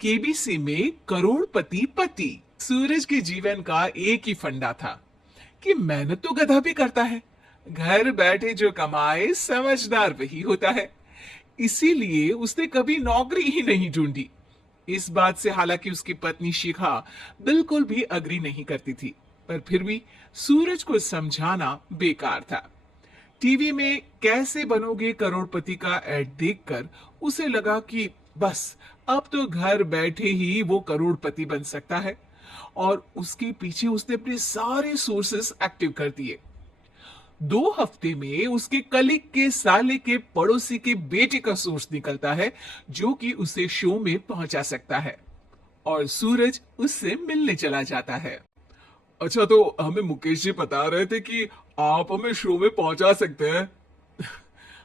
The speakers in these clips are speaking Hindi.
केबीसी में करोड़पति पति। सूरज के जीवन का एक ही फंडा था कि मेहनत तो गधा भी करता है, घर बैठे जो कमाए समझदार वही होता है। इसीलिए उसने कभी नौकरी ही नहीं ढूंढी। इस बात से हालांकि उसकी पत्नी शिखा बिल्कुल भी अग्री नहीं करती थी, पर फिर भी सूरज को समझाना बेकार था। टीवी में कैसे बनोगे करोड़पति का एड देखकर उसे लगा कि बस अब तो घर बैठे ही वो करोड़पति बन सकता है, और उसके पीछे उसने अपने सारे सोर्सेस एक्टिव कर दिए। 2 हफ्ते में उसके कलीग के साले के पड़ोसी के बेटे का सोर्स निकलता है जो कि उसे शो में पहुंचा सकता है, और सूरज उससे मिलने चला जाता है। अच्छा, तो हमें मुकेश जी बता रहे थे कि आप हमें शो में पहुंचा सकते हैं।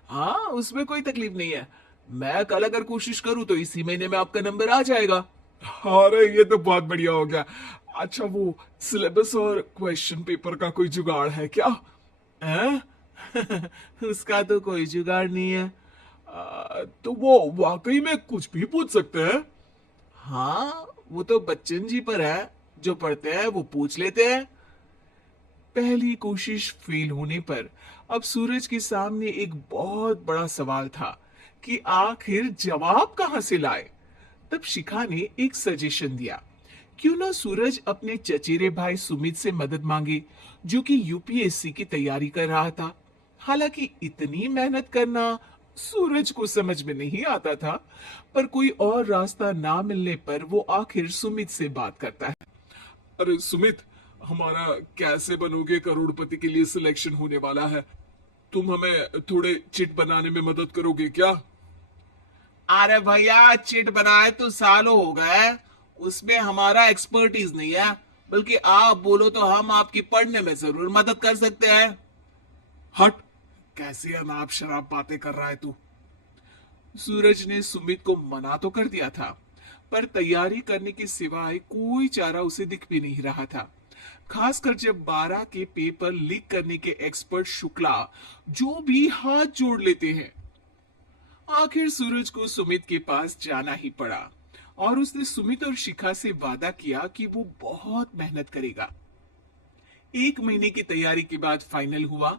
हाँ, उसमें कोई तकलीफ नहीं है। मैं कल अगर कोशिश करूं तो इसी महीने में आपका नंबर आ जाएगा। अरे ये तो बहुत बढ़िया हो गया। अच्छा, वो सिलेबस और क्वेश्चन पेपर का कोई जुगाड़ है क्या? हैं? उसका तो कोई जुगाड़ नहीं है। तो वो वाकई में कुछ भी पूछ सकते हैं? हाँ, वो तो बच्चन जी पर है, जो पढ़ते हैं वो पूछ लेते हैं। पहली कोशिश फेल होने पर अब सूरज के सामने एक बहुत बड़ा सवाल था कि आखिर जवाब कहां से लाए। तब शिखा ने एक सजेशन दिया, क्यों ना सूरज अपने चचेरे भाई सुमित से मदद मांगे, जो कि यूपीएससी की तैयारी कर रहा था। हालांकि इतनी मेहनत करना सूरज को समझ में नहीं आता था, पर कोई और रास्ता ना मिलने पर वो आखिर सुमित से बात करता है। अरे सुमित, हमारा कैसे बनोगे करोड़पति के लिए सिलेक्शन होने वाला है। तुम हमें थोड़े चिट बनाने में मदद करोगे क्या? अरे भैया, चिट बनाए तो सालों हो गए, उसमें हमारा एक्सपर्टीज नहीं है। बल्कि आप बोलो तो हम आपकी पढ़ने में जरूर मदद कर सकते हैं। हट, कैसी अनाप शराब बातें कर रहा है तू। सूरज ने सुमित को मना तो कर दिया था, पर तैयारी करने के सिवाय कोई चारा उसे दिख भी नहीं रहा था। खासकर जब 12 के पेपर लीक करने के एक्सपर्ट शुक्ला जो भी हाथ जोड़ लेते हैं। आखिर सूरज को सुमित के पास जाना ही पड़ा, और उसने सुमित और शिखा से वादा किया कि वो बहुत मेहनत करेगा। 1 महीने की तैयारी के बाद फाइनल हुआ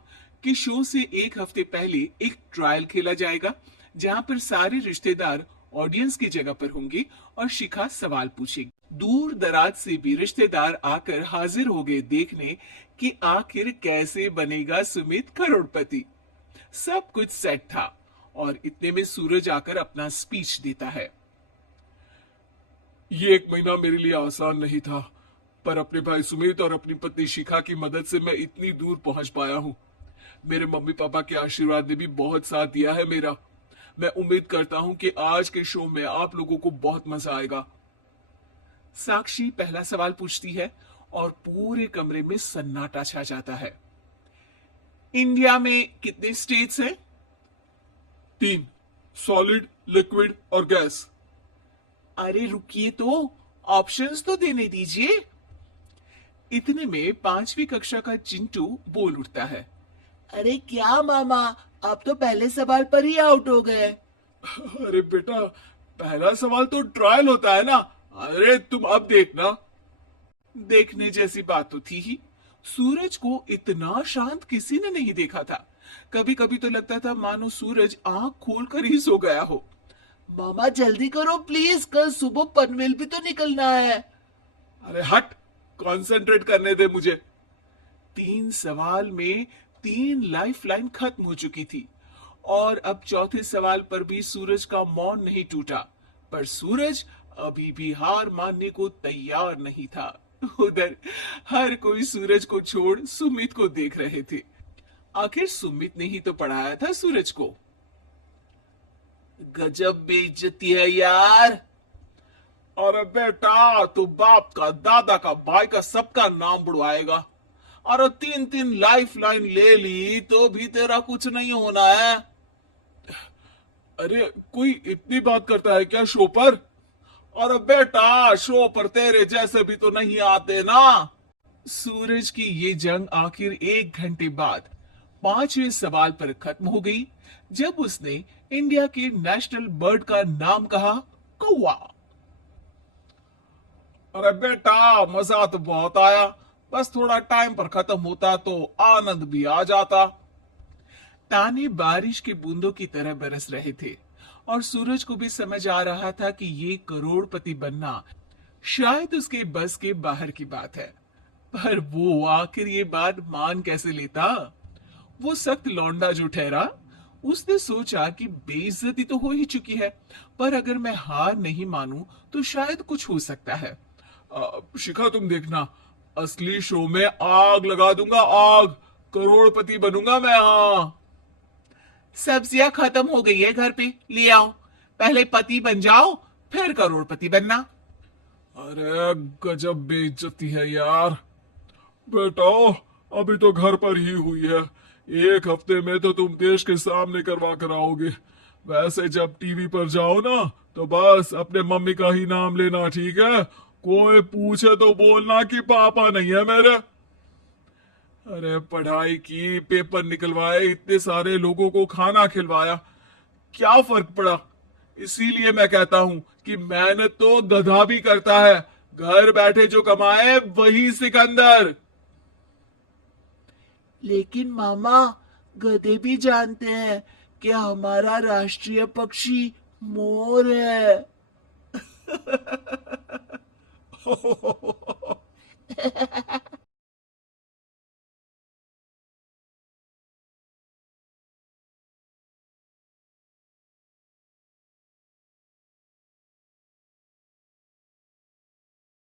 कि शो से 1 हफ्ते पहले एक ट्रायल खेला जाएगा, जहां पर सारे रिश्तेदार ऑडियंस की जगह पर होंगे और शिखा सवाल पूछेगी। दूर दराज से भी रिश्तेदार आकर हाजिर हो गए देखने कि आखिर कैसे बनेगा सुमित करोड़पति। सब कुछ सेट था, और इतने में सूरज आकर अपना स्पीच देता है। ये 1 महीना मेरे लिए आसान नहीं था, पर अपने भाई सुमित और अपनी पत्नी शिखा की मदद से मैं इतनी दूर पहुंच पाया हूं। मेरे मम्मी पापा के आशीर्वाद ने भी बहुत साथ दिया है मेरा। मैं उम्मीद करता हूं कि आज के शो में आप लोगों को बहुत मजा आएगा। साक्षी पहला सवाल पूछती है, और पूरे कमरे में सन्नाटा छा जाता है। इंडिया में कितने स्टेट्स हैं? 3, सॉलिड, लिक्विड और गैस। अरे रुकिए, तो ऑप्शंस तो देने दीजिए। इतने में 5वीं कक्षा का चिंटू बोल उठता है। अरे क्या मामा, आप तो पहले सवाल पर ही आउट हो गए। अरे बेटा, पहला सवाल तो ट्रायल होता है ना। अरे तुम अब देखना। देखने जैसी बात तो थी ही। सूरज को इतना शांत किसी ने नहीं देखा था। कभी कभी तो लगता था मानो सूरज आंख खोलकर ही सो गया हो। मामा जल्दी करो प्लीज, कल सुबह पनवेल भी तो निकलना है। अरे हट, कंसंट्रेट करने दे मुझे। 3 सवाल में 3 लाइफलाइन खत्म हो चुकी थी, और अब चौथे सवाल पर भी सूरज का मौन नहीं टूटा। पर सूरज अभी भी हार मानने को तैयार नहीं था। उधर हर कोई सूरज को छोड़ सुमित को देख रहे थे। आखिर सुमित ने ही तो पढ़ाया था सूरज को। गजब बेइज्जती है यार। अरे बेटा, तू बाप का, दादा का, भाई का, सबका नाम बुड़वाएगा। और 3 लाइफलाइन ले ली तो भी तेरा कुछ नहीं होना है। अरे कोई इतनी बात करता है क्या शो पर? और बेटा, शो पर तेरे जैसे भी तो नहीं आते ना। सूरज की ये जंग आखिर 1 घंटे बाद 5वें सवाल पर खत्म हो गई, जब उसने इंडिया के नेशनल बर्ड का नाम कहा, कौवा। अरे बेटा, मजा तो बहुत आया, बस थोड़ा टाइम पर खत्म होता तो आनंद भी आ जाता। ताने बारिश की बूंदों की तरह बरस रहे थे और सूरज को भी समझ आ रहा था कि ये करोड़पति बनना शायद उसके बस के बाहर की बात है। पर वो आखिर ये बात मान कैसे लेता? वो सख्त लौंडा जो ठहरा, उसने सोचा कि बेइज्जती तो हो ही चुकी है, पर अगर मैं हार नहीं मानूं तो शायद कुछ हो सकता है। शिखा, तुम देखना, असली शो में आग लगा दूंगा, आग। करोड़पति बनूंगा मैं, हाँ। सब्जियां खत्म हो गई है घर पे, ले आओ। पहले पति बन जाओ, फिर करोड़पति बनना। अरे गजब बेइज्जती है यार। बेटा, अभी तो घर पर ही हुई है, 1 हफ्ते में तो तुम देश के सामने करवा कर आओगे। वैसे जब टीवी पर जाओ ना, तो बस अपने मम्मी का ही नाम लेना, ठीक है? कोई पूछे तो बोलना कि पापा नहीं है मेरे। अरे पढ़ाई की, पेपर निकलवाए, इतने सारे लोगों को खाना खिलवाया, क्या फर्क पड़ा? इसीलिए मैं कहता हूं कि मेहनत तो गधा भी करता है, घर बैठे जो कमाए वही सिकंदर। लेकिन मामा, गधे भी जानते हैं कि हमारा राष्ट्रीय पक्षी मोर है।